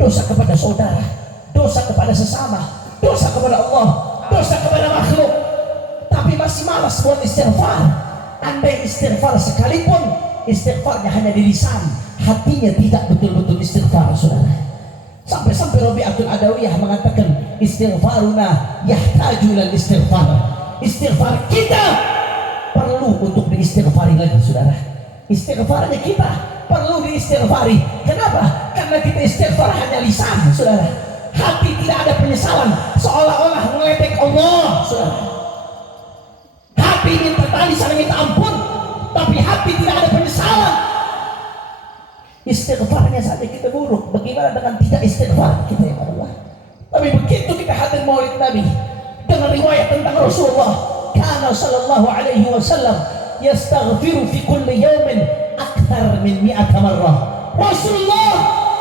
dosa kepada saudara, dosa kepada sesama, dosa kepada Allah, dosa kepada makhluk, tapi masih malas buat istighfar. Andai istighfar sekalipun, istighfarnya hanya di lisan, hatinya tidak betul-betul istighfar, saudara. Sampai-sampai Rabi'atul Adawiyah mengatakan istighfaruna yahtaju lil istighfar. Istighfar kita perlu untuk diistighfari lagi, saudara. Istighfarnya kita perlu diistighfari. Kenapa? Karena kita istighfar hanya lisan, saudara. Hati tidak ada penyesalan, seolah-olah meledek Allah, saudara. Hati minta tadi sana minta ampun, tapi hati tidak ada penyesalan. Istighfarnya saja kita buruk, bagaimana dengan tidak istighfar kita ya Allah. Tapi begitu kita hadir maulid Nabi dengan riwayat tentang Rasulullah, kana sallallahu alaihi wasallam yastaghfiru fi kulli yawmin akthar min 100 marrah. Rasulullah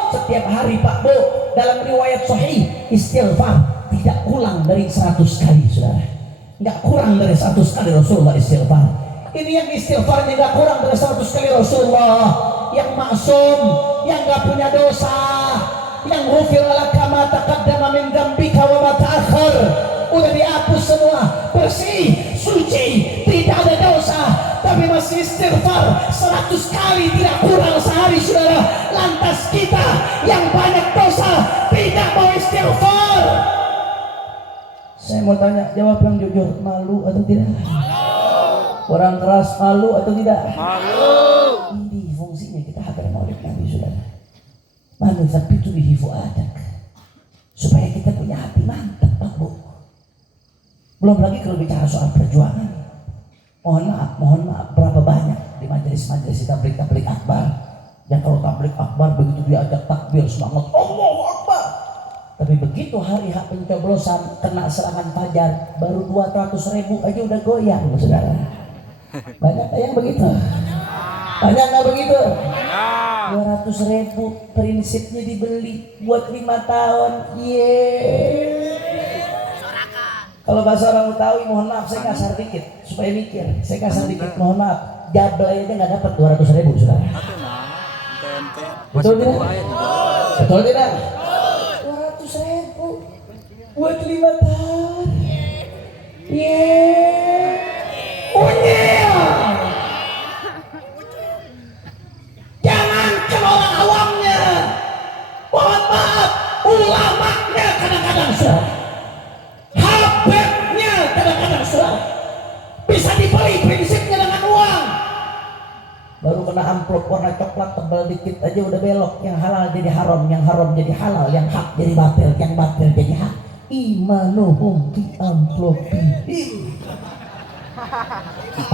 setiap hari Pak Bu dalam riwayat sahih istighfar tidak kurang dari 100 kali, saudara. Enggak kurang dari 100 kali Rasulullah istighfar. Ini yang istighfarnya enggak kurang dari 100 kali Rasulullah, yang maksum, yang enggak punya dosa, yang ghufir laka ma taqaddama min dzambika wa ma ta'akhkhar, udah dihapus semua, bersih, suci, tidak ada dosa, tapi masih istighfar 100 kali tidak kurang sehari, saudara. Lantas kita yang banyak dosa tidak mau istighfar. Saya mau tanya, jawab yang jujur, malu atau tidak? Orang keras malu atau tidak? Malu. Ini fungsinya kita hadir maulid Nabi, saudara. Manu tsabitu bihi fuadak, supaya kita punya hati mantap, Pak Bu. Belum lagi kalau bicara soal perjuangan. Mohon maaf, berapa banyak di majelis-majelis tabligh akbar yang kalau tabligh akbar begitu diajak takbir semangat Allahu Akbar, tapi begitu hari hak pencoblosan kena serangan fajar baru 200.000 aja udah goyang, saudara. Banyak yang begitu? Banyak nggak begitu? 200.000 prinsipnya dibeli buat 5 tahun. Kalau bahasa orang Betawi, mohon maaf saya kasar dikit supaya mikir. Saya kasar dikit, mohon maaf. Jablay aja nggak dapat 200.000, saudara. Betul tidak? Betul tidak? 200.000 buat 5 tahun. Unyil. Jangan ke orang awamnya. Mohon maaf, ulamanya kadang-kadang salah. Habibnya kadang-kadang salah. Bisa dibeli prinsipnya dengan uang. Baru kena amplop warna coklat tebal dikit aja udah belok. Yang halal jadi haram, yang haram jadi halal, yang hak jadi batil, yang batil jadi hak. Imanuhum fi amplopihim.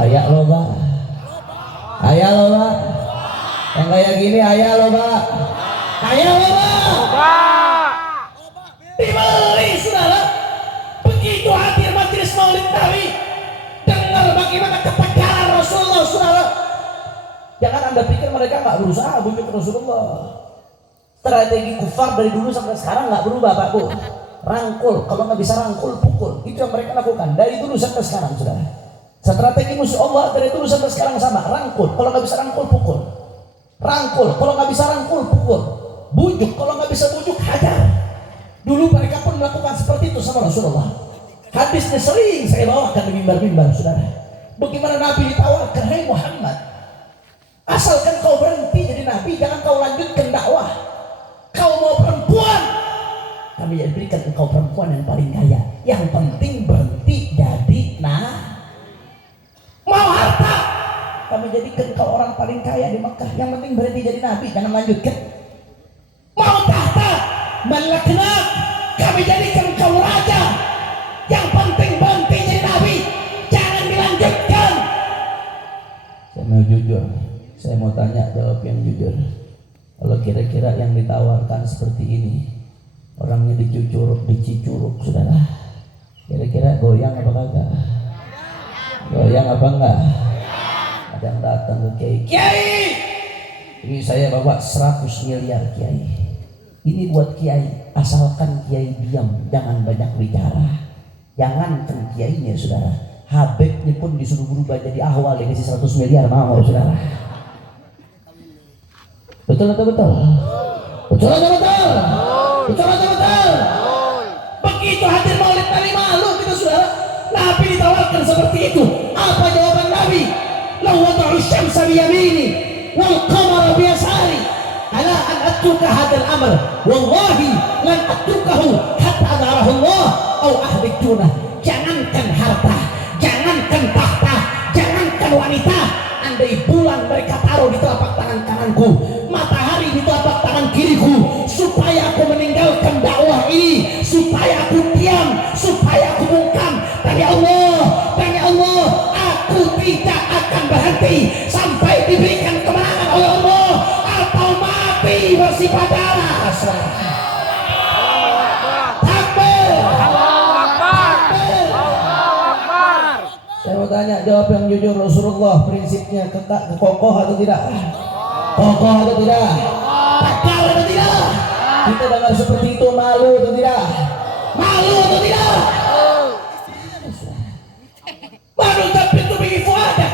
Ayak lo Pak, ayak lo Pak, yang kayak gini ayak lo Pak, ayak lo Pak, dibeli, saudara. Begitu hadir majelis maulid Nabi, dengar bagaimana ketegaran Rasulullah, saudara. Jangan Anda pikir mereka nggak berusaha bujuk Rasulullah. Strategi kufar dari dulu sampai sekarang nggak berubah, Pak Bu. Rangkul, kalau nggak bisa rangkul pukul, itu yang mereka lakukan dari dulu sampai sekarang, saudara. Strategi musuh Allah dari dulu sampai sekarang sama, rangkul, kalau nggak bisa rangkul pukul, rangkul, kalau nggak bisa rangkul pukul, bujuk, kalau nggak bisa bujuk hajar. Dulu mereka pun melakukan seperti itu sama Rasulullah. Hadisnya sering saya bawakan di mimbar-mimbar, saudara. Bagaimana Nabi ditawarkan, hai Muhammad, asalkan kau berhenti jadi Nabi, jangan kau lanjutkan dakwah. Kau mau perempuan, kami berikan engkau perempuan yang paling kaya. Yang penting berhenti jadi mau harta, kami jadikan engkau orang paling kaya di Mekah. Yang penting berhenti jadi Nabi, jangan lanjutkan. Mau tahta, malaknak, kami jadikan engkau raja. Yang penting berhenti jadi Nabi, jangan dilanjutkan. Saya mau jujur, saya mau tanya, jawab yang jujur. Kalau kira-kira yang ditawarkan seperti ini, orangnya dicicuruk, saudara, kira-kira goyang apa kagak? Goyang apa enggak? Ada yang datang ke Kiai, ini saya bawa 100 miliar Kiai. Ini buat Kiai, asalkan Kiai diam, jangan banyak bicara. Jangankan Kiainya, saudara, Habibnya pun disuruh berubah jadi ahwal, dikasih 100 miliar mau, saudara. Betul atau betul? Betul atau betul? Betul. Begitu hadir maulid Nabi malu kita saudara. Nabi ditawarkan seperti itu. Apa jawaban Nabi? Law wada'u syamsa biyamini wal qamara biyasari ala an atruka hadzal amr wallahi lan atrukahu hatta adarahu Allah au ahbik dunah. Jangankan harta, jangankan tahta, jangankan wanita, andai bulan mereka taruh di telapak tangan kananku, matahari di telapak tangan kiriku, supaya aku meninggalkan dakwah ini, supaya aku diam, supaya aku bungkam, demi Allah, aku tidak akan berhenti sampai diberikan kemenangan oleh Allah atau mati bersifat darah. Saya mau tanya, jawab yang jujur. Rasulullah prinsipnya kokoh atau tidak? Kokoh atau tidak? Tegar atau tidak? Kita dengar seperti itu malu atau tidak? Malu atau tidak? Baru tapi itu begitu ada.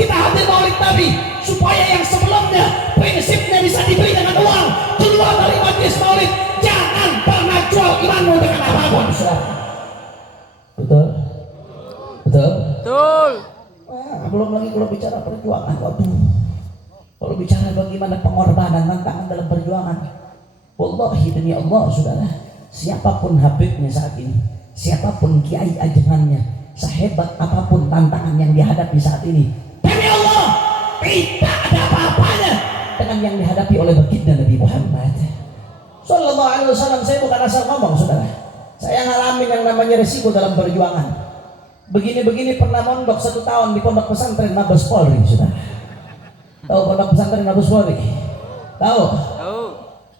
Kita hadir maulid Nabi supaya yang sebelumnya prinsipnya bisa dibeli dengan uang, keluar dari majlis maulid. Jangan pernah jual imanmu dengan apapun. Betul? Belum lagi kalau bicara perjuangan, waduh. Kalau bicara bagaimana pengorbanan, tantangan dalam perjuangan, wallahi demi Allah saudara, siapapun habibnya saat ini, siapapun kiai ajengannya, sehebat apapun tantangan yang dihadapi saat ini, demi Allah tidak ada apa-apanya dengan yang dihadapi oleh baginda Nabi Muhammad Sallallahu Alaihi Wasallam. Saya bukan asal ngomong saudara, saya ngalamin yang namanya resiko dalam perjuangan. Begini-begini pernah mondok 1 tahun di pondok pesantren Mabes Polri, sudah. Tahu pondok pesantren Mabes Polri? Tahu?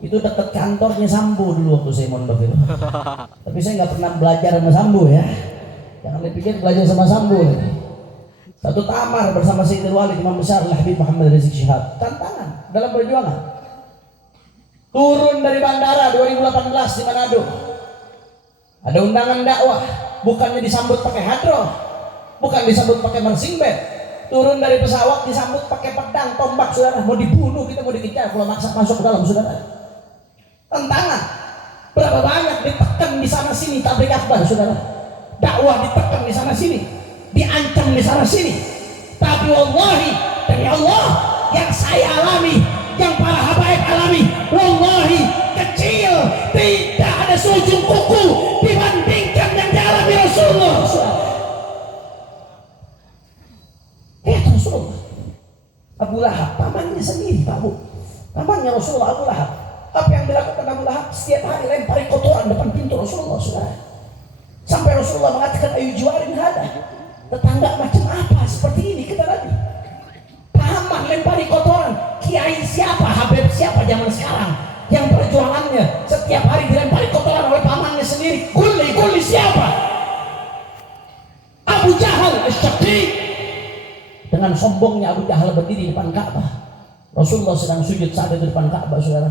Itu dekat kantornya Sambo dulu waktu saya mondok itu. Tapi saya nggak pernah belajar sama Sambo ya. Jangan dipikir belajar sama Sambo. Satu kamar bersama Sayyidul Walid Imam Besar Habib Muhammad Rizik Syihab. Tantangan dalam perjuangan. Turun dari bandara 2018 di Manado. Ada undangan dakwah. Bukannya disambut pakai hadroh, bukan disambut pakai marching band. Turun dari pesawat disambut pakai pedang, tombak, saudara. Mau dibunuh, kita mau dikejar kalau maksa masuk ke dalam, saudara. Tantangan berapa banyak ditekan di sana sini, tablik akbar, saudara. Dakwah ditekan di sana sini, diancam di sana sini. Tapi wallahi demi Allah, yang saya alami, yang para habaib alami, wallahi kecil, tidak ada seujung kuku dibandingkan yang dialami Rasulullah. Rasulullah, Abu Lahab, pamannya sendiri, pamannya Rasulullah Abu Lahab. Apa yang dilakukan Abu Lahab? Setiap hari lempari kotoran depan pintu Rasulullah, saudara. Sampai Rasulullah mengatakan, ayu jiwarin hada. Tetangga macam apa seperti ini kita lagi? Paman lempari kotoran. Kiai siapa? Habib siapa zaman sekarang? Yang perjuangannya setiap hari dilempari kotoran oleh pamannya sendiri. Kuli siapa? Abu Jahal Asy-Syaqi. Dengan sombongnya Abu Jahal berdiri di depan Ka'bah. Rasulullah sedang sujud saat itu di depan Ka'bah, saudara.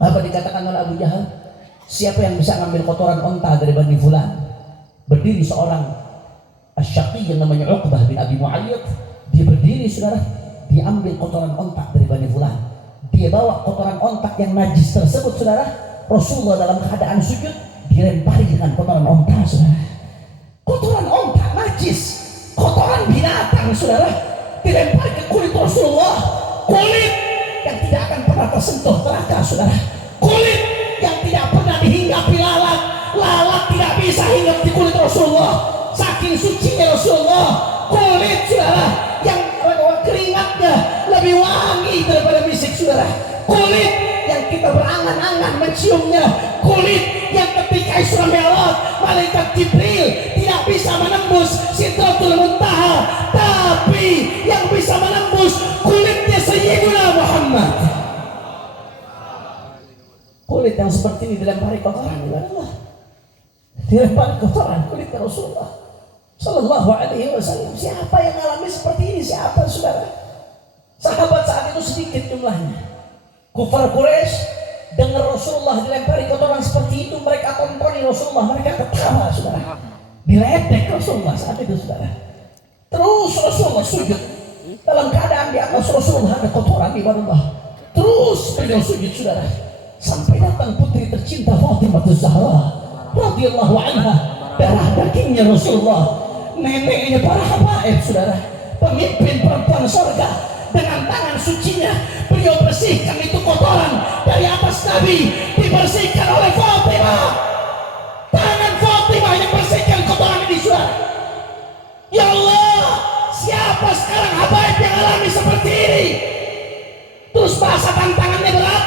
Apa dikatakan oleh Abu Jahal? Siapa yang bisa ngambil kotoran onta dari Bani Fulan? Berdiri seorang Asy-Syaqi yang namanya Uqbah bin Abi Mu'ayyid. Dia berdiri, saudara. Dia ambil kotoran ontak dari Bani Fulan. Dia bawa kotoran ontak yang najis tersebut, saudara. Rasulullah dalam keadaan sujud dilempari dengan kotoran ontak, saudara. Kotoran ontak najis, kotoran binatang, saudara, dilempari ke kulit Rasulullah. Kulit yang tidak akan pernah tersentuh neraka, saudara. Kulit yang tidak pernah dihinggapi lalat. Lalat tidak bisa hinggap di kulit Rasulullah. Saking sucinya Rasulullah. Kulit, saudara, yang keringatnya lebih wangi daripada misik, saudara. Kulit yang kita berangan-angan menciumnya. Kulit yang ketika Isra Mi'raj malaikat Jibril tidak bisa menembus Sidratul Muntaha, tapi yang bisa menembus kulitnya Sayyidina Muhammad. Kulit yang seperti ini dilempari kotoran, dilempari kotoran kulit Rasulullah Sallallahu Alaihi Wasallam. Siapa yang alami seperti ini? Siapa, saudara? Sahabat saat itu sedikit jumlahnya. Kufar Quraisy dengar Rasulullah dilempari kotoran seperti itu, mereka tontonin Rasulullah, mereka ketawa, saudara. Diledek Rasulullah saat itu, saudara. Terus Rasulullah sujud dalam keadaan di atas Rasulullah ada kotoran di badan Allah. Terus beliau sujud, saudara. sampai datang putri tercinta Fatimah Zahra radhiyallahu anha, darah dagingnya Rasulullah, neneknya para habaib, saudara, pemimpin perempuan surga. Dengan tangan sucinya beliau bersihkan itu kotoran dari atas Nabi, dibersihkan oleh Fatimah. Tangan Fatimah yang bersihkan kotoran ini, saudara. Ya Allah, siapa sekarang habaib yang alami seperti ini? Terus merasa tantangannya berat,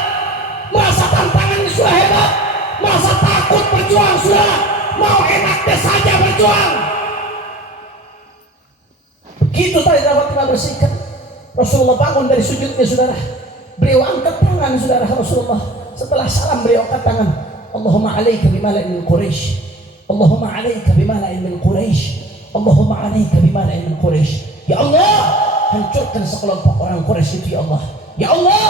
merasa tantangannya sudah hebat, merasa takut berjuang, sudah mau enaknya saja berjuang. Begitu tadi Fatimah bersihkan, Rasulullah bangun dari sujudnya, saudara. Beliau angkat tangan, saudara. Rasulullah setelah salam beliau angkat tangan. Allahumma alaika bimala'in min Quraisy, Allahumma alaika bimala'in min Quraisy, Allahumma alaika bimala'in min Quraisy. Ya Allah, hancurkan sekelompok orang Quraisy itu, ya Allah. Ya Allah,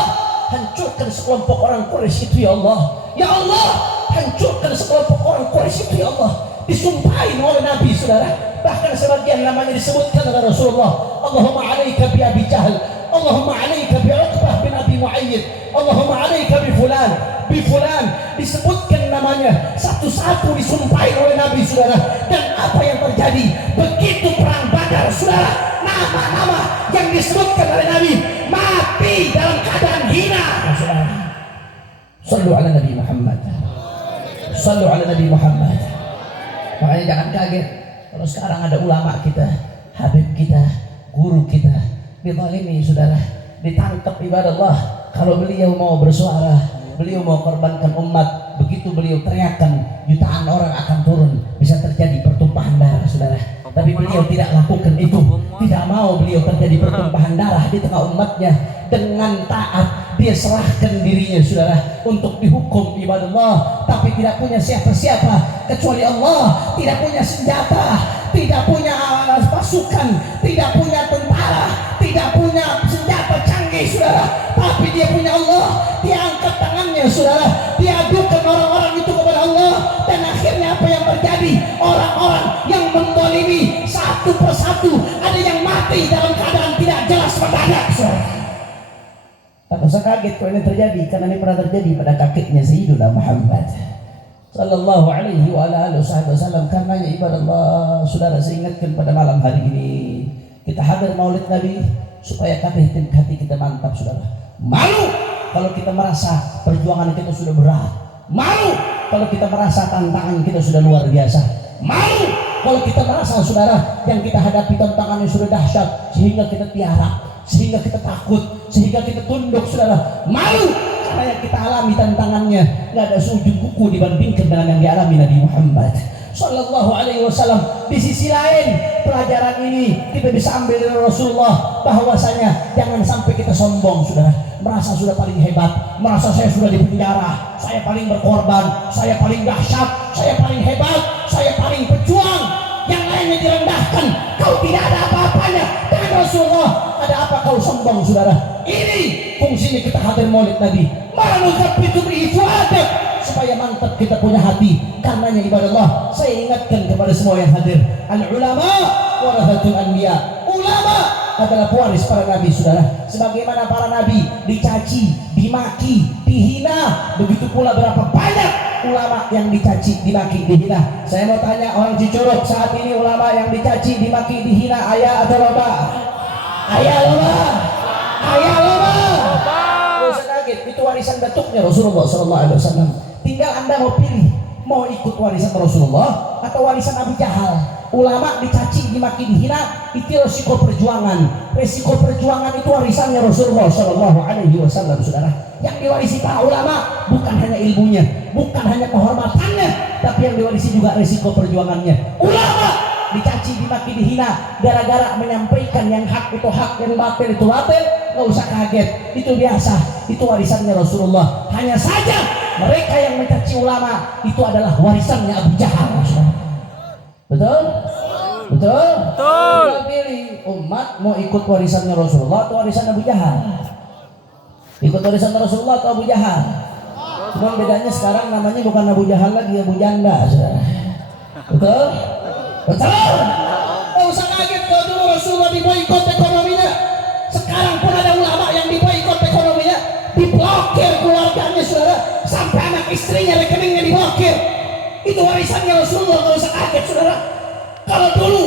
hancurkan sekelompok orang Quraisy itu, ya Allah. Ya Allah, hancurkan sekelompok orang Quraisy itu, ya Allah. Disumpahin oleh Nabi, saudara. Bahkan sebagian namanya disebutkan oleh Rasulullah. Allahumma alaika bi Abi Jahal, Allahumma alaika bi Uqbah bin Abi Mu'ayyid, Allahumma alaika bi fulan, bi fulan. Disebutkan namanya satu-satu, disumpahin oleh Nabi, saudara. Dan apa yang terjadi begitu perang Badar, saudara? Nama-nama yang disebutkan oleh Nabi mati dalam keadaan hina, saudara. Sallu ala Nabi Muhammad, sallu ala Nabi Muhammad. Makanya jangan kaget kalau sekarang ada ulama kita, habib kita, guru kita dizalimi, saudara, ditangkap ibadah Allah. Kalau beliau mau bersuara, beliau mau korbankan umat, begitu beliau teriakan, jutaan orang akan turun, bisa terjadi pertumpahan darah, saudara. Tapi beliau tidak lakukan itu, tidak mau beliau terjadi pertumpahan darah di tengah umatnya. Dengan taat dia serahkan dirinya, saudara, untuk dihukum ibadah Allah. Tapi tidak punya siapa-siapa kecuali Allah, tidak punya senjata, tidak punya pasukan, tidak punya tentara, tidak punya senjata canggih, saudara. Tapi dia punya Allah. Dia angkat tangannya, saudara, dia adukan orang-orang itu kepada Allah. Dan akhirnya apa yang terjadi? Orang-orang yang mendolimi satu persatu, ada yang mati dalam keadaan tidak jelas mendadak, saudara. Tak usah kaget kalau ini terjadi, karena ini pernah terjadi pada kakeknya Sayyidina Muhammad sallallahu alaihi wa alihi wasallam. Karenanya ibadah Allah, saudara, saya ingatkan pada malam hari ini kita hadir maulid Nabi supaya hati kita mantap, saudara. Malu kalau kita merasa perjuangan kita sudah berat, malu kalau kita merasa tantangan kita sudah luar biasa, malu kalau kita merasa, saudara, yang kita hadapi tantangannya sudah dahsyat sehingga kita tiarap, sehingga kita takut, sehingga kita tunduk, saudara. Malu karena yang kita alami tantangannya nggak ada seujung kuku dibandingkan dengan yang dialami Nabi Muhammad sallallahu alaihi wasallam. Di sisi lain, pelajaran ini kita bisa ambil dari Rasulullah, bahwasanya jangan sampai kita sombong, saudara, merasa sudah paling hebat, merasa saya sudah di penjara, saya paling berkorban, saya paling dahsyat, saya paling hebat, saya paling pejuang, yang lainnya direndahkan, kau tidak ada apa-apanya. Dan Rasulullah, ada apa kau sombong, saudara? Ini fungsinya kita hadir maulid Nabi, manukabitu bi'ifu'adak, supaya mantap kita punya hati. Karenanya ibadah Allah, saya ingatkan kepada semua yang hadir, al-ulama warathatul anbiya. Ulama adalah pewaris para nabi, saudara. Sebagaimana para nabi dicaci, dimaki, dihina, begitu pula berapa banyak ulama yang dicaci, dimaki, dihina. Saya mau tanya orang Cicurug saat ini, ulama yang dicaci, dimaki, dihina, ayah atau loba? Ayah loba, ayah loba. Gak usah kaget, itu warisan datuknya Rasulullah SAW. Tinggal anda mau pilih, mau ikut warisan Rasulullah atau warisan Abu Jahal. Ulama dicaci, dimaki, dihina, itu resiko perjuangan. Resiko perjuangan itu warisannya Rasulullah SAW, saudara. Yang diwarisi para ulama bukan hanya ilmunya, bukan hanya kehormatannya, tapi yang diwarisi juga resiko perjuangannya. Ulama dicaci, dimaki, dihina gara-gara menyampaikan yang hak itu hak, yang batil itu batil. Nggak usah kaget, itu biasa, itu warisannya Rasulullah. Hanya saja mereka yang mencaci ulama itu adalah warisannya Abu Jahal. Betul? Betul? Betul. Pilih umat mau ikut warisannya Rasulullah atau warisan Abu Jahal? Ikut warisan Rasulullah atau Abu Jahal? Cuma bedanya sekarang namanya bukan Abu Jahal lagi, Abu Janda, saudara. Betul? Betul? Nggak usah kaget kalau dulu Rasulullah diboikot ekonominya. Sekarang pun ada ulama yang diboikot ekonominya, diblokir keluarganya, saudara. istrinya rekeningnya diblokir. Itu warisannya Rasulullah. Nggak usah kaget saudara. Kalau dulu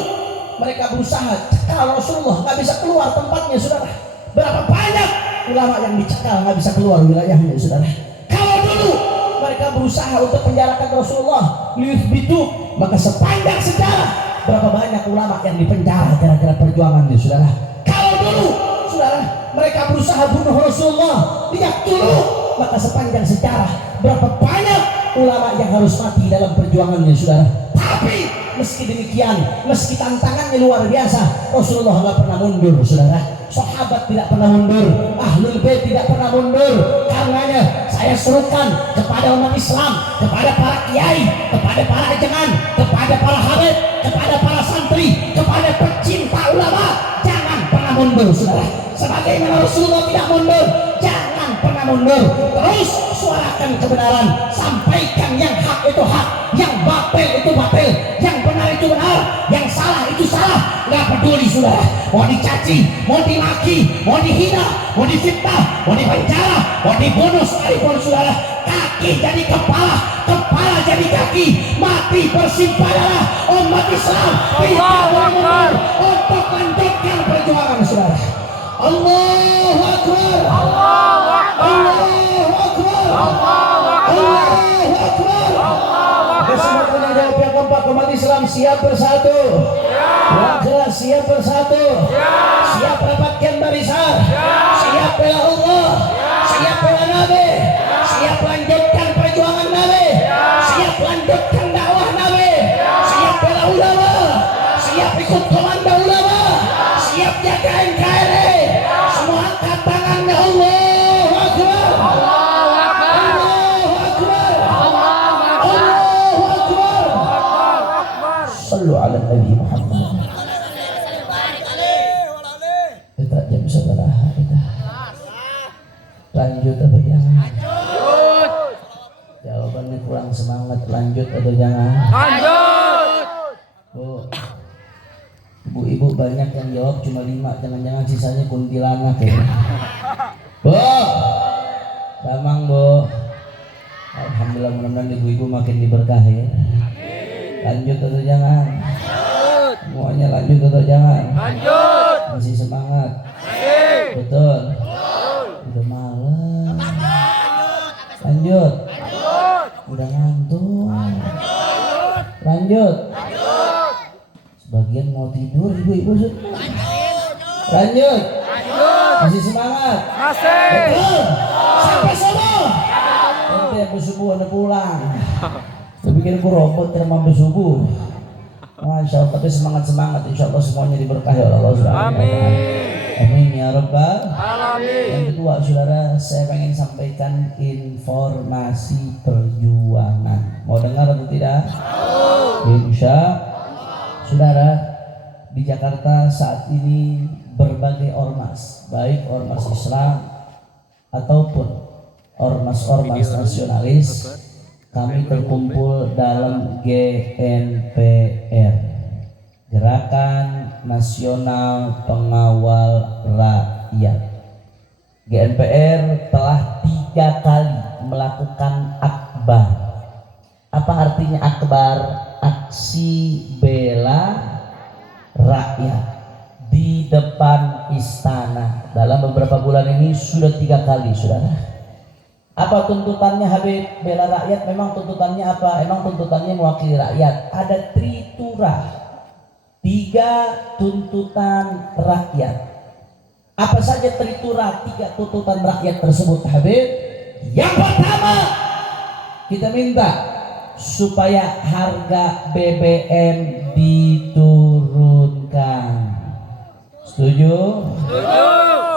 mereka berusaha cekal Rasulullah nggak bisa keluar tempatnya saudara. Berapa banyak ulama yang dicekal nggak bisa keluar wilayahnya saudara. Kalau dulu mereka berusaha untuk penjarakan Rasulullah liyuthbitu, maka sepanjang sejarah berapa banyak ulama yang dipenjara gara-gara perjuangannya saudara. Kalau dulu saudara mereka berusaha bunuh Rasulullah lihat dulu, maka sepanjang sejarah berapa banyak ulama yang harus mati dalam perjuangannya saudara. Tapi meski demikian, meski tantangannya luar biasa, Rasulullah nggak pernah mundur saudara. Sahabat tidak pernah mundur, Ahlul Bait tidak pernah mundur. Karenanya saya serukan kepada umat Islam, kepada para kiai, kepada para ajengan, kepada para habib, kepada para santri, kepada pecinta ulama, jangan pernah mundur saudara. Sebagaimana Rasulullah tidak mundur, jangan pernah mundur. Terus suarakan kebenaran, sampaikan yang hak itu hak, yang batil itu batil, yang benar itu benar, yang salah itu salah. Nggak peduli saudara, mau dicaci, mau dimaki, mau dihina, mau difitnah, mau dipenjara, mau dibunuh sekalipun saudara, kaki jadi kepala, kepala jadi kaki, mati bersimpahlah umat Islam tidak mundur untuk lanjutkan perjuangan saudara. Allahu Akbar, Allahu Akbar, Allahu Akbar, Allahu Akbar. Semua punya jawab yang kompak, umat Islam siap bersatu, yang jelas siap bersatu, siap rapatkan barisan, siap bela Allah, siap bela Nabi, siap lanjutkan perjuangan Nabi, siap lanjutkan dakwah Nabi, siap bela ulama, siap ikut komando ulama, siap jaga NKRI. Semua angkat tangannya. Allahu Akbar, Allahu Akbar, Allahu Akbar, Allahu Akbar. Sallu ala Nabi Muhammad. Kita jam sabaraha kita. Lanjut atau jangan? Lanjut. Jawabannya kurang semangat, lanjut atau jangan? Lanjut. Bu, ibu-ibu banyak yang jawab cuma 5, jangan-jangan sisanya kuntilanak ya. Bu, damang bu. Alhamdulillah, mudah-mudahan ibu-ibu makin diberkahi ya. Lanjut atau jangan? Lanjut. Semuanya lanjut atau jangan? Lanjut. Masih semangat? Masih. Betul? Betul. Udah malam. Lanjut. Lanjut. Udah ngantuk. Lanjut. Lanjut. Sebagian mau tidur ibu-ibu. Lanjut. Masih semangat? Masih. Betul. Sampai subuh. Nanti aku subuh ada pulang. Saya pikir aku robot yang mampu subuh. Masya Allah, tapi semangat-semangat. Insya Allah semuanya diberkahi oleh Allah Subhanahu wa Ta'ala. Amin ya Rabbal Alamin. Yang kedua saudara, saya pengen sampaikan informasi perjuangan. Mau dengar atau tidak? Insya saudara, di Jakarta saat ini berbagai ormas, baik ormas Islam ataupun ormas-ormas nasionalis, kami terkumpul dalam GNPR, Gerakan Nasional Pengawal Rakyat. GNPR telah 3 kali melakukan akbar. Apa artinya akbar? Aksi bela rakyat di depan istana. Dalam beberapa bulan ini sudah 3 kali saudara. Apa tuntutannya Habib bela rakyat? Memang tuntutannya apa? Emang tuntutannya mewakili rakyat. Ada triturah, 3 tuntutan rakyat. Apa saja triturah 3 tuntutan rakyat tersebut Habib? Yang pertama, kita minta supaya harga BBM diturunkan. Setuju? Setuju.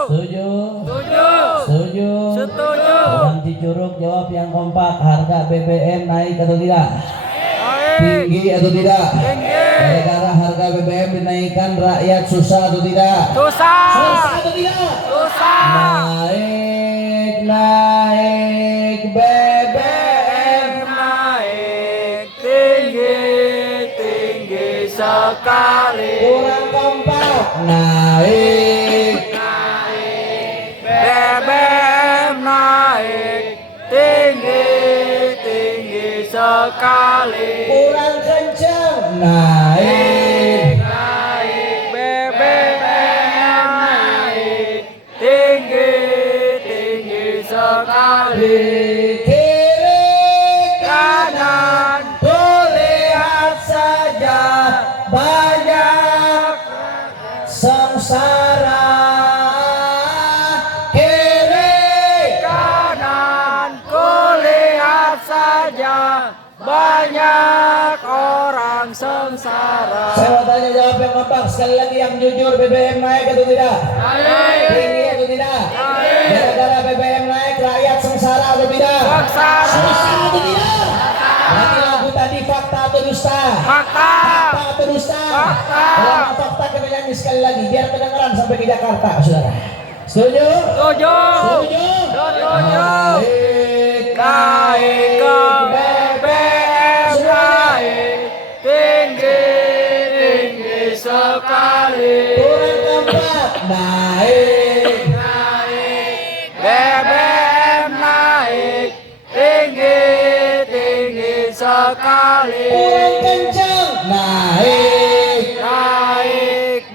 Setuju? Setuju. Setuju. Setuju. Orang Cicurug jawab yang kompak, harga BBM naik atau tidak? Naik. Tinggi atau tidak? Tinggi. Gara-gara harga BBM dinaikkan, rakyat susah atau tidak? Susah. Susah atau tidak? Susah. Naik, naik BBM naik tinggi, tinggi sekali. Kurang kompak. Naik, naik BBM naik tinggi, sekali. Kurang kencang. Naik. BBM naik tinggi sekali. Kiri Kanan lihat saja banyak sengsara. Kiri kanan kulihat saja banyak orang sengsara. saya mau tanya jawab yang kompak sekali lagi yang jujur, BBM naik atau tidak? Naik. Tinggi atau tidak? Naik. Gara-gara BBM naik rakyat sengsara atau tidak? Sengsara. Susah atau tidak? Berarti lagu tadi fakta atau dusta? Fakta. Fakta atau dusta? Fakta. Kalau fakta kita nyanyi sekali lagi biar kedengaran sampai ke Jakarta, saudara. Setuju? Setuju. Setuju? Setuju. Naik, Naik ke BBM naik tinggi sekali. kurang keempat. Naik. BBM naik tinggi sekali. Kurang kencang. Naik.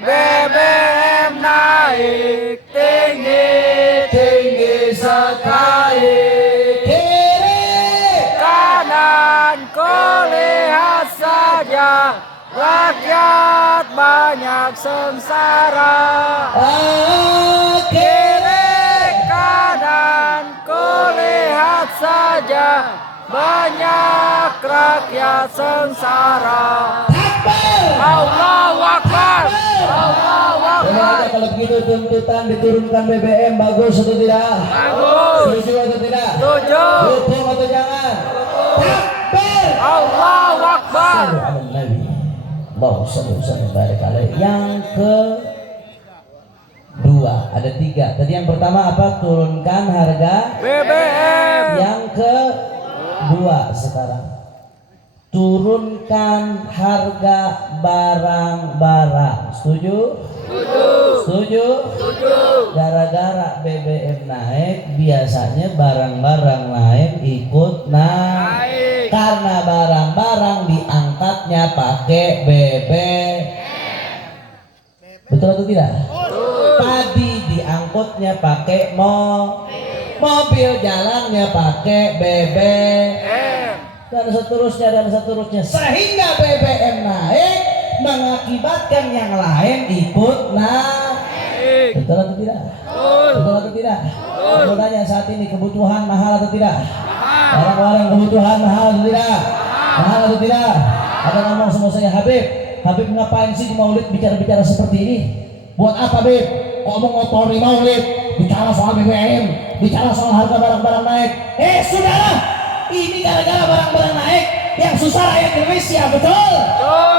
BBM naik tinggi sekali. Kiri Kanan kulihat saja rakyat banyak sengsara. kiri Kanan kulihat saja banyak rakyat sengsara. takbir. Allahu Akbar. Allahu Akbar. Bagaimana kalau begitu tuntutan diturunkan BBM bagus atau tidak? Bagus. Setuju atau tidak? Setuju. Dukung atau jangan? Takbir. Allahu Akbar. Sallu ala Nabi. Allahu sallu sallam barik alaihi. Yang kedua ada 3. Tadi yang pertama apa? Turunkan harga. BBM. Yang kedua sekarang turunkan harga barang-barang. Setuju? Setuju? Gara-gara BBM naik, biasanya barang-barang lain ikut naik. Karena barang-barang diangkatnya pakai BBM. Betul atau tidak? Tadi diangkutnya pakai mobil, jalannya pakai BBM. Dan seterusnya, sehingga BBM naik mengakibatkan yang lain ikut naik. Betul atau tidak? Betul atau tidak? Aku tanya saat ini kebutuhan mahal atau tidak? Orang-orang kebutuhan mahal atau tidak? Mahal atau tidak? Ada ngomong sama saya, Habib ngapain sih di maulid bicara-bicara seperti ini? Buat apa, Habib? Kok mau ngotori maulid? Bicara soal BBM, bicara soal harga barang-barang naik. Saudara, ini gara-gara barang-barang naik yang susah rakyat Indonesia, betul?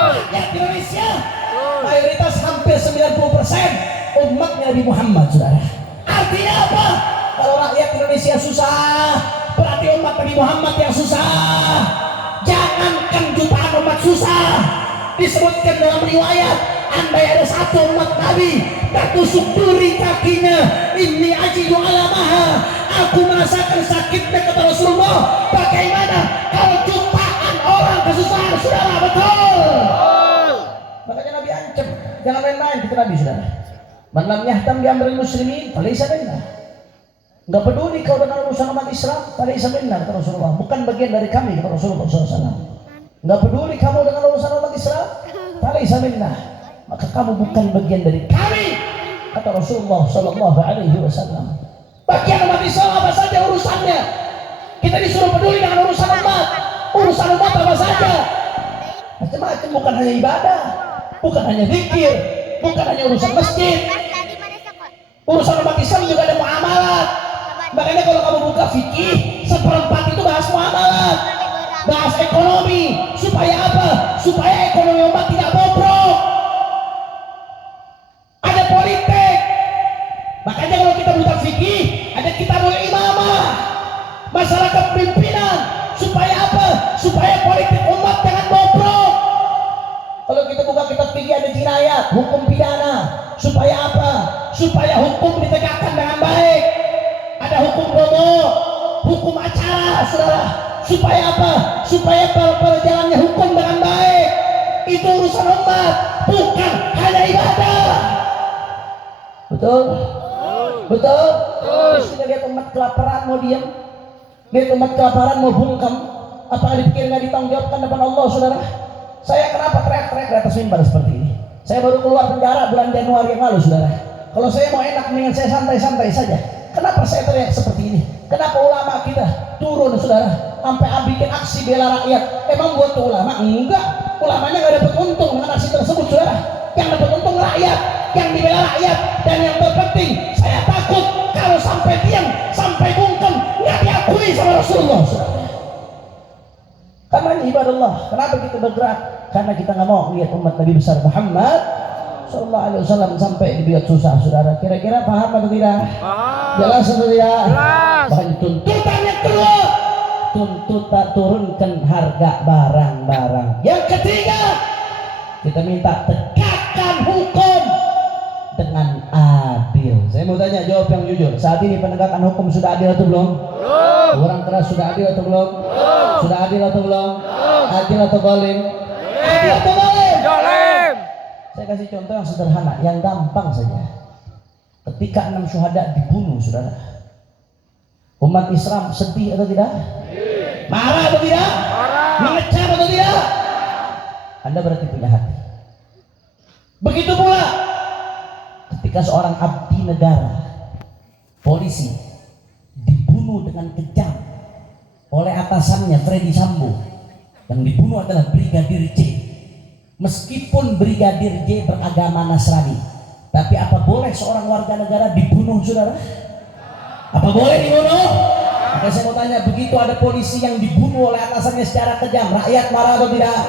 Rakyat Indonesia mayoritas hampir 90% umatnya Nabi Muhammad, saudara. Artinya apa? Kalau rakyat Indonesia susah, berarti umat Nabi Muhammad yang susah. Jangankan jutaan umat susah, disebutkan dalam riwayat, andai ada satu umat Nabi tertusuk duri kakinya, inni ajidu alamaha, aku merasakan sakitnya, kata Rasulullah. Bagaimana kalau jutaan orang kesusahan, saudara? Betul. Makanya Nabi ancam, jangan main-main kita Nabi, saudara. Man lam yahtam bi amril muslimin falaysa minna. Enggak peduli kau dengan urusan umat Islam, falaysa minna, kata Rasulullah. Bukan bagian dari kami, kata Rasulullah SAW. Enggak peduli kamu dengan urusan umat Islam, falaysa minna, maka kamu bukan bagian dari kami, kata Rasulullah SAW. Bagian umat Islam apa saja urusannya. Kita disuruh peduli dengan urusan umat. Urusan umat apa saja? Macam-macam, bukan hanya ibadah, bukan hanya zikir, bukan hanya urusan masjid. Urusan umat Islam juga ada muamalat. Makanya kalau kamu buka fikih, 1/4 itu bahas muamalat, bahas ekonomi. Supaya apa? Supaya ekonomi umat tidak bobrok. Ada politik. Makanya kalau kita buka fikih, ada kitabul imamah, masalah kepemimpinan. Supaya apa? Supaya politik umat jangan bobrok. Kalau kita buka kitab fikih ada jinayat, hukum pidana. Supaya apa? Supaya hukum ditegakkan dengan baik. Ada hukum romo, hukum acara, saudara. Supaya apa? Supaya berjalannya hukum dengan baik. Itu urusan umat, bukan hanya ibadah. Betul? Betul? Sudah lihat umat kelaparan mau diam, lihat umat kelaparan mau bungkam, apakah dipikir nggak ditanggungjawabkan depan Allah, saudara? Saya kenapa teriak-teriak di atas mimbar seperti ini? Saya baru keluar penjara bulan Januari yang lalu, saudara. Kalau saya mau enak, mendingan saya santai-santai saja. Kenapa saya teriak seperti ini? Kenapa ulama kita turun, saudara, sampai bikin aksi bela rakyat? Emang buat ulama? Enggak. Ulamanya nggak dapat untung dengan aksi tersebut, saudara. Yang dapat untung rakyat, yang dibela rakyat. Dan yang terpenting, saya takut kalau sampai diam, sampai bungkam, nggak diakui sama Rasulullah, saudara. Karena ini ibadah Allah. Kenapa kita bergerak? Karena kita nggak mau lihat umat Nabi besar Muhammad Sallallahu Alaihi Wasallam sampai dibuat susah, saudara. Kira-kira paham atau tidak? Paham. Jelas atau tidak? Jelas. Bahkan tuntutan yang kedua, tuntutan turunkan harga barang-barang. Yang ketiga, kita minta tegakkan hukum dengan adil. Saya mau tanya, jawab yang jujur. Saat ini penegakan hukum sudah adil atau belum? Belum. Orang keras sudah adil atau belum? Belum. Sudah adil atau belum? Adil atau zalim? Zalim. Adil atau zalim? Zalim. Saya kasih contoh yang sederhana, yang gampang saja. Ketika 6 syuhada dibunuh, saudara, umat Islam sedih atau tidak? Marah atau tidak? Marah. Mengecam atau tidak? Anda berarti punya hati. Begitu pula ketika seorang abdi negara, polisi, dibunuh dengan kejam oleh atasannya Freddy Sambo. Yang dibunuh adalah Brigadir J. Meskipun Brigadir J beragama Nasrani, tapi apa boleh seorang warga negara dibunuh, saudara? Apa boleh dibunuh? Maka saya mau tanya, begitu ada polisi yang dibunuh oleh atasannya secara kejam, rakyat marah atau tidak?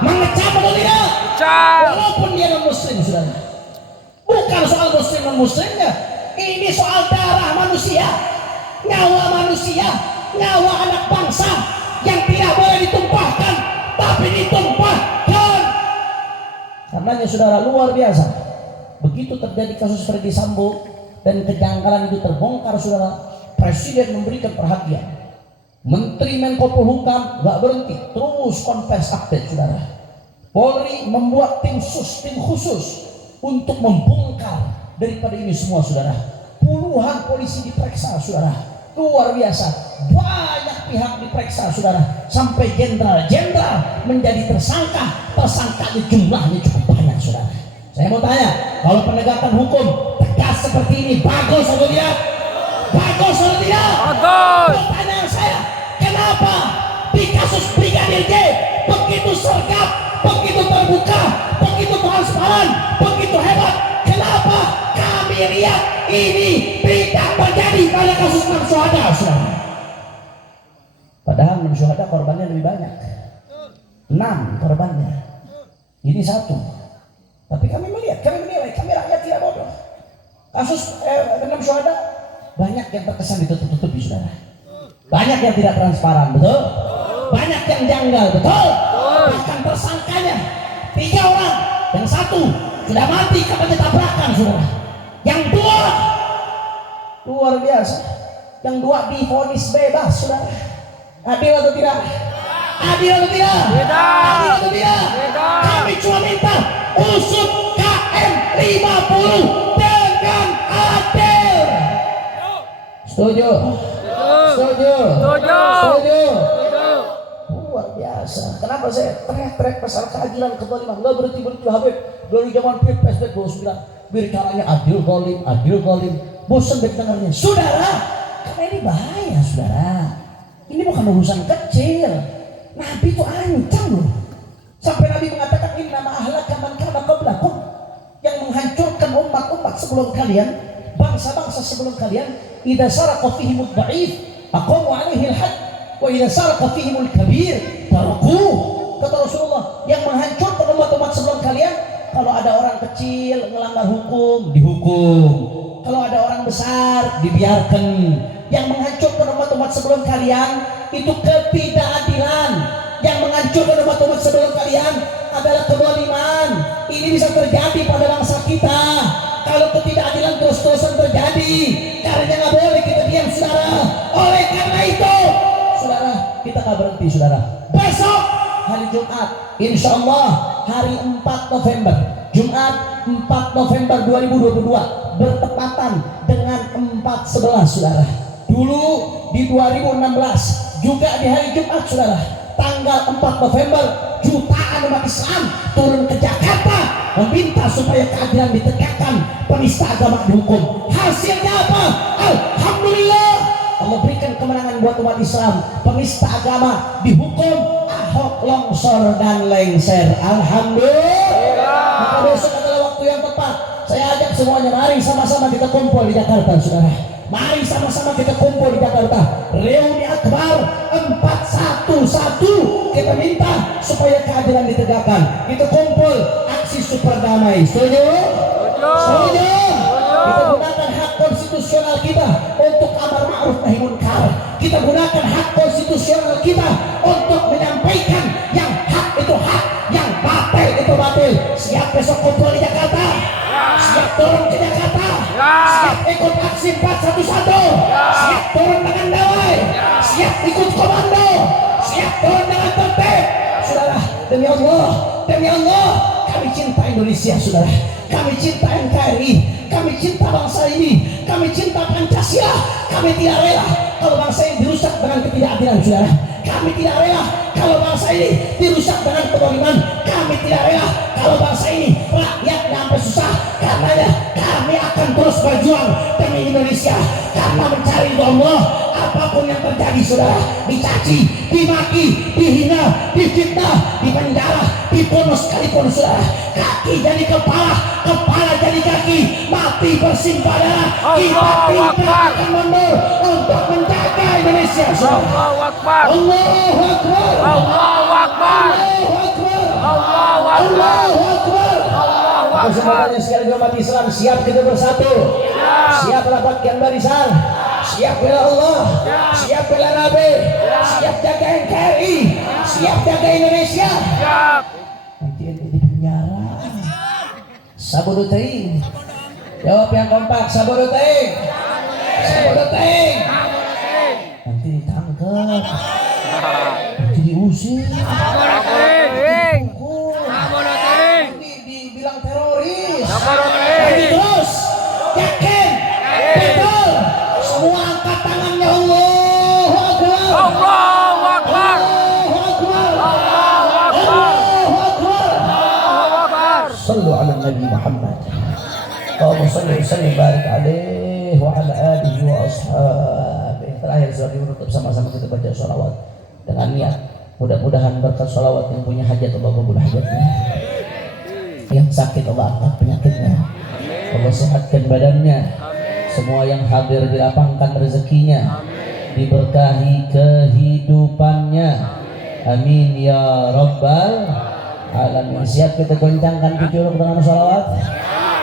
Mengecam atau tidak? Mengecam. Walaupun dia non-muslim, saudara. Bukan soal muslim non-muslimnya, ini soal darah manusia, nyawa manusia, nyawa anak bangsa yang tidak boleh ditumpahkan, tapi ditumpahkan. Karenanya, saudara, luar biasa. Begitu terjadi kasus Freddy Sambo dan kejanggalan itu terbongkar, saudara, Presiden memberikan perhatian. Menteri Menko Polhukam nggak berhenti, terus konfes update, saudara. Polri membuat tim khusus untuk membongkar daripada ini semua, saudara. Puluhan polisi diperiksa, saudara. Luar biasa, banyak pihak diperiksa, saudara. Sampai jenderal menjadi tersangka. Tersangkanya jumlahnya cukup banyak, saudara. Saya mau tanya, kalau penegakan hukum tegas seperti ini, bagus atau tidak? Bagus atau tidak? Bagus. Pertanyaan saya, kenapa di kasus Brigadir J begitu sergap, begitu terbuka, begitu transparan, begitu hebat? Kenapa kami lihat ini tidak terjadi pada kasus 6 syuhada, saudara? Padahal 6 syuhada korbannya lebih banyak. 6 korbannya, ini 1. Tapi kami menilai, kami rakyat tidak bodoh. Kasus 6 syuhada banyak yang terkesan ditutup-tutupi, saudara. Banyak yang tidak transparan, betul? Banyak yang janggal, betul? Bahkan tersangkanya 3 orang, yang 1 sudah mati karena tabrakan, saudara. Yang 2 luar biasa, yang 2 divonis bebas, saudara. Adil atau tidak? Adil atau tidak? Tidak. Adil atau tidak? Tidak. Kami cuma minta usut KM 50 dengan adil. Setuju? Setuju? Setuju? Luar biasa. Kenapa saya teriak-teriak pasal keadilan kezaliman? Nggak berhenti Habib. Dari zaman Pilpres 2009, bicaranya adil golim. Bosan dengarnya, saudara. Karena ini bahaya, saudara. Ini bukan urusan kecil. Nabi itu ancam loh. Sampai Nabi mengatakan inna ma'ahlaka man kana qablakum, yang menghancurkan umat-umat sebelum kalian, bangsa-bangsa sebelum kalian, idza saraqa fihimud dha'if aqamu 'alaihi al-hadd wa idza saraqa fihimul kabir tarakuh. Kata Rasulullah, yang menghancurkan umat-umat sebelum kalian, kalau ada orang kecil melanggar hukum, dihukum. Kalau ada orang besar, dibiarkan. Yang menghancurkan umat-umat sebelum kalian itu ketidakadilan. Yang menghancurkan umat-umat sebelum kalian adalah kezaliman. Ini bisa terjadi pada bangsa kita kalau ketidakadilan terus-terusan terjadi. Karena nggak boleh kita diam, saudara. Oleh karena itu, saudara, kita bakal berhenti saudara. Besok hari Jumat, insya Allah hari 4 November, Jumat 4 November 2022 bertepatan dengan 4/11 saudara. Dulu di 2016 juga di hari Jumat saudara, tanggal 4 November jutaan umat Islam turun ke Jakarta meminta supaya keadilan ditegakkan, penista agama dihukum. Hasilnya apa? Alhamdulillah, Allah berikan kemenangan buat umat Islam, penista agama dihukum, Ahok longsor dan lengser. Alhamdulillah. Maka besok adalah waktu yang tepat. Saya ajak semuanya, mari sama-sama kita kumpul di Jakarta saudara. Mari sama-sama kita kumpul di Jakarta. Reuni akbar 411. Kita minta supaya keadilan ditegakkan. Kita kumpul aksi super damai. Setuju? Setuju. Kita gunakan hak konstitusional kita untuk amar ma'ruf nahi munkar. Kita gunakan hak konstitusional kita untuk menyampaikan yang hak itu hak, yang batil itu batil. Siap besok kumpul di Jakarta? Siap turun ke Jakarta? Siap ikut aksi 411? Siap turun dengan damai? Siap ikut komando? Siap turun dengan tertib? Saudara, demi Allah, kami cinta Indonesia saudara. Kami cinta NKRI, kami cinta bangsa ini, kami cinta Pancasila. Kami tidak rela kalau bangsa ini dirusak dengan ketidakadilan saudara. Kami tidak rela kalau bangsa ini dirusak dengan kezaliman. Kami tidak rela kalau bangsa ini rakyatnya sampai susah. Karenanya kami akan terus berjuang demi Indonesia, karena mencari ridho Allah. Apapun yang terjadi saudara, dicaci, dimaki, dihina, difitnah, dipenjara, dibunuh sekalipun saudara, kaki jadi kepala, kepala jadi kaki, mati bersimpah darah, kita tidak akan mundur untuk menjaga Indonesia saudara. Allahu Akbar. Allahu Akbar. Allahu Akbar. Allahu Akbar. Allahu Akbar. Allahu Akbar. Allahu Akbar. Semuanya sekali umat Islam, siap kita bersatu, siap rapatkan barisan, siap bela Allah, siap bela Nabi, siap jaga NKRI, siap jaga Indonesia. Nanti di penjara. Sabodo teuing. Jawab yang kompak, sabodo teuing. Sabodo teuing. Nanti ditangkap. Nanti diusir. Dibilang teroris. Nanti terus yakin, betul. Semua angkat tangannya, Allahu Akbar. Allahu Akbar. Allahu Akbar. Allahu Akbar. Allahu Akbar. Allahu Akbar. Sallu ala Nabi Muhammad. Allahumma salli wa sallim barik alaihi wa ala alihi wa ashabihi. Terakhir sudah menutup, sama-sama kita baca sholawat dengan niat. Mudah-mudahan berkat sholawat yang punya hajat Allah kabul hajatnya. Yang sakit Allah angkat penyakitnya. Allah sehatkan badannya. Semua yang hadir dilapangkan rezekinya, diberkahi kehidupannya. Amin ya rabbal alamin. Siap kita goncangkan tujuh dengan sholawat.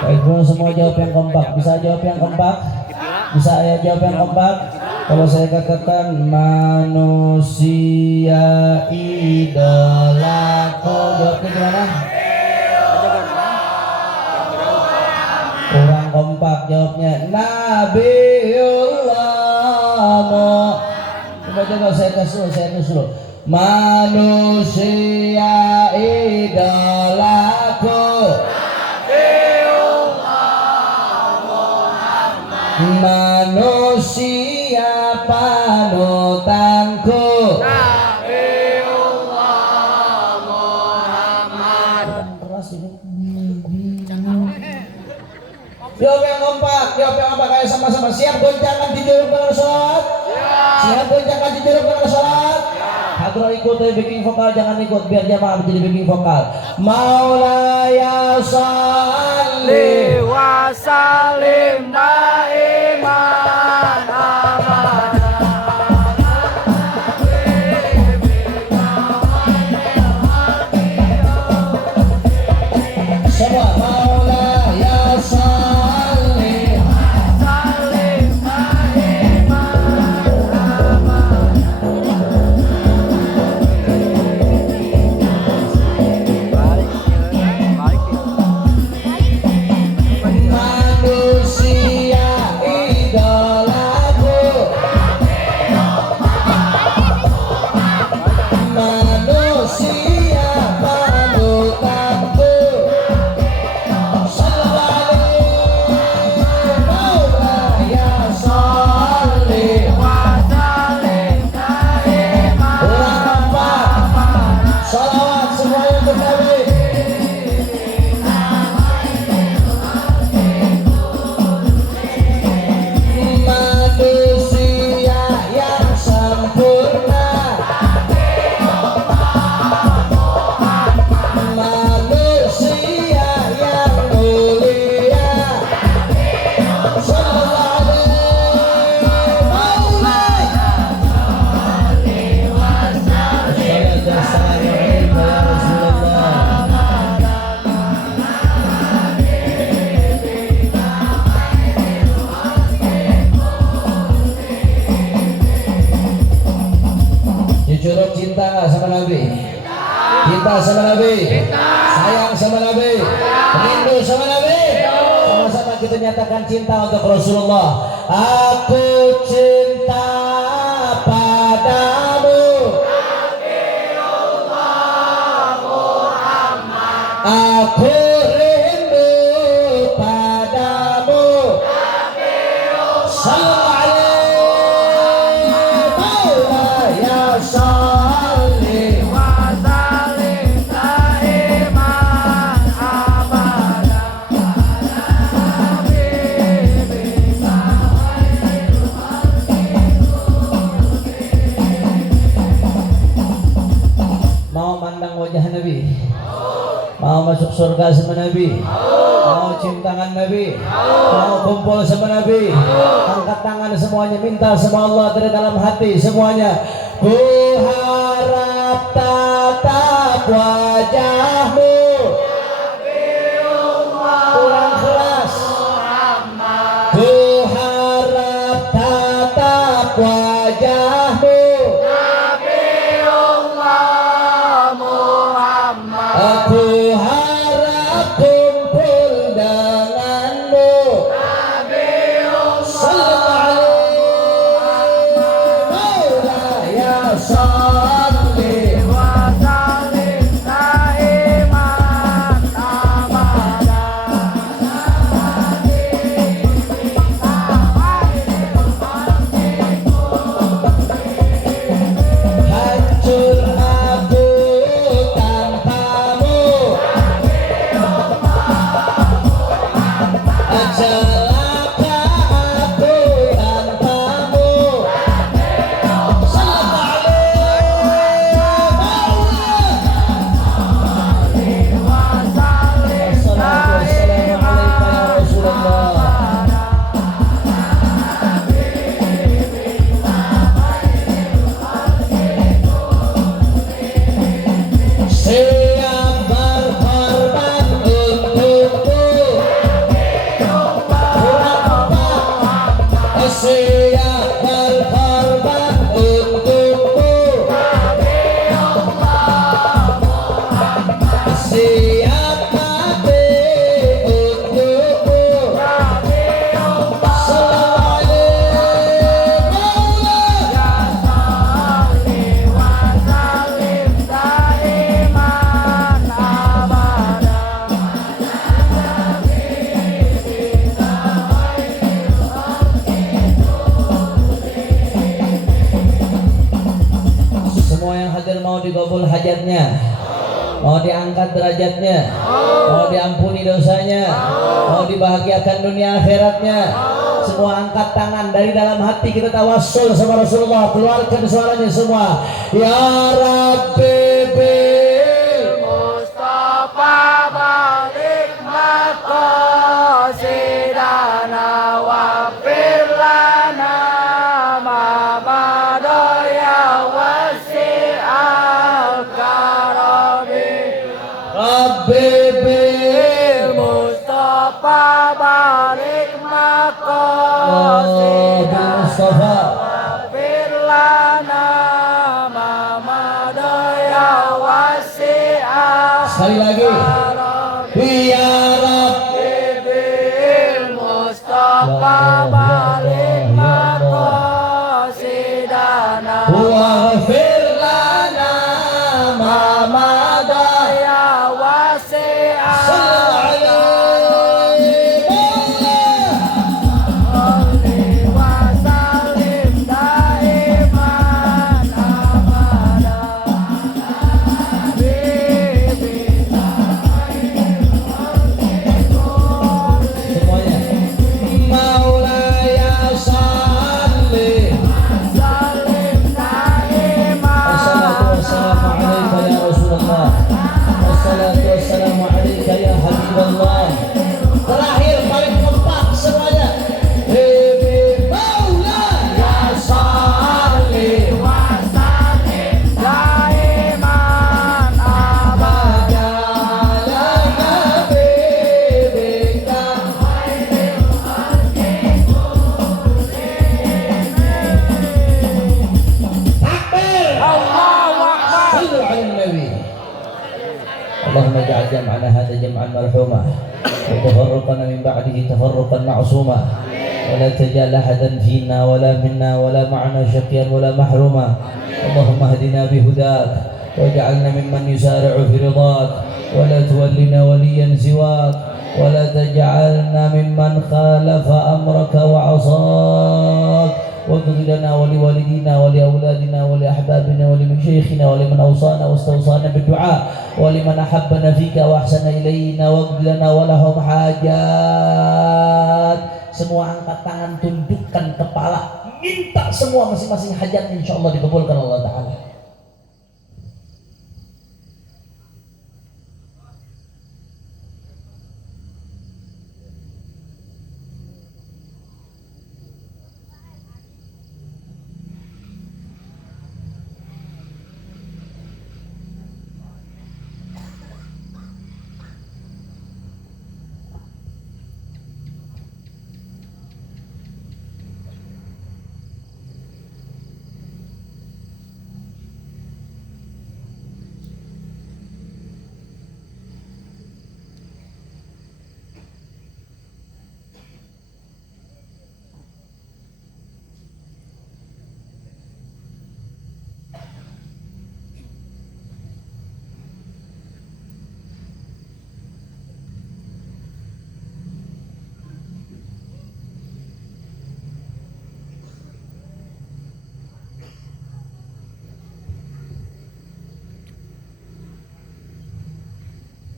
Baik, semua jawab yang kompak. Bisa jawab yang kompak? Bisa ya jawab yang kompak? Kalau saya katakan manusia idolaku, jawabnya gimana? Kurang kompak jawabnya. Nabiullah. Coba saya kasih dulu. Manusia idolaku. Manusia panutanku. Nabiullah Muhammad. Keras ini. Jawab yang kompak, kayak sama-sama. Siap goncangan dijuruk dengan sholat? Siap goncangan dijuruk dengan sholat? Hadroh ikut backing vokal, jangan ikut biar jamaah menjadi backing vokal. Maulaya sholli wa sallim daiman abada. Semua Maulaya sholli Sallim daiman manusia idola. cinta sama Nabi, sayang sama Nabi, rindu sama Nabi. Sama-sama kita nyatakan cinta untuk Rasulullah. Aku cinta padamu, aku rindu padamu. Sallallahu alaihi maulaya salli. Wasalim daiman abada Mau mandang wajah Nabi, mau masuk surga sama Nabi, mau cium tangan Nabi, mau kumpul sama Nabi, angkat tangan semuanya, minta sama Allah dari dalam hati semuanya. Ku harap tatap wajahmu, kurang keras. Ku harap tatap wajahmu, aku harap kumpul denganmu. Sallallahu alaihi maulaya salli. Wasalim daiman abada Hancur aku tanpamu, celaka aku tanpamu. Sallallahu alaihi Wasalim Assalamualaikum ya Rasulullah. Siap berkorban untukmu, siap berkorban untukmu, siap mati untukmu. Sallallahu alaihi Wasalim daiman abada Semua yang hadir mau dikabul hajatnya, mau diangkat derajatnya, mau diampuni dosanya, mau dibahagiakan dunia akhiratnya. Semua angkat tangan dari dalam hati, kita tawassul sama Rasulullah. Keluarkan suaranya semua. Ya Rabbi bil Mustafa balik maqasidana wa firlana ma madaya wasi'al karami Rabbi bil Mustafa balik maqasidana Mustafa. firlana ma madaya wasi'al Sekali lagi. Ya Rabbi bil Mustafa balik maqasidana waghfir lana ma madha. ya wasi'al Sallallahu alaihi wasalim daiman abada اللهم اجعل جمعنا هذا جمعا مرحوما وتفرقنا من بعده تفرقا معصوما ولا تجعل أحدا فينا ولا منا ولا معنا شقيا ولا محروما اللهم اهدنا بهداك واجعلنا ممن يسارع في رضاك ولا تولنا وليا سواك ولا تجعلنا ممن خالف أمرك وعصاك واغفر لنا ولوالدينا ولأولادنا ولأحبابنا ولمشايخنا ولمن أوصانا واستوصانا بالدعاء ولمن أحبنا فيك وأحسن إلينا واغفر لنا ولهم حاجات. Semua angkat tangan, tundukkan kepala, minta semua masing-masing hajat, insya Allah dikabulkan Allah Ta'ala.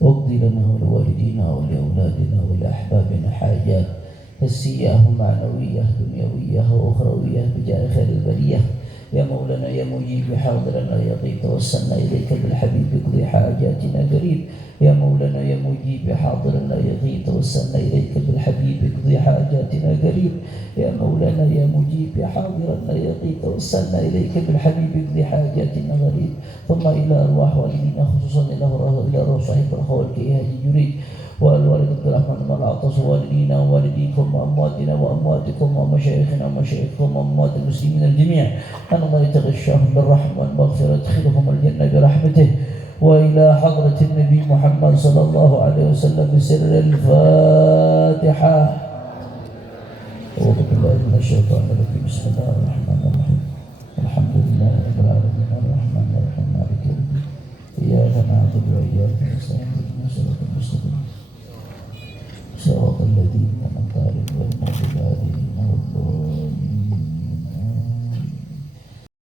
واقض لنا ولوالدينا ولأولادنا ولأحبابنا حاجات حسية ومعنوية دنيوية وأخروية بجاه خير البرية. يا مولانا يا مجيب حاضرنا يا قيب توسلنا إليك بالحبيب اقضي حاجاتنا قريب. يا مولانا يا مجيب حاضرنا يا قيب توسلنا إليك بالحبيب اقضي حاجاتنا قريب. يا مولانا يا مجيب حاضرنا يا قيب توسلنا إليك بالحبيب اقضي حاجاتنا قريب. ثم إلى أرواح والدينا خصوصا إلى روح صاحب الخول كيهاجي جريد والوالد عبد الرحمن بن العطاس ووالدينا ووالديكم وأمواتنا وأمواتكم ومشايخنا ومشايخكم وأموات المسلمين الجميع أن الله يتغشاهم بالرحمة والمغفرة يدخلهم الجنة برحمته. وإلى حضرة النبي محمد صلى الله عليه وسلم بسر الفاتحة. أعوذ بالله من الشيطان الرجيم. بسم الله الرحمن الرحيم. الحمد لله رب العالمين.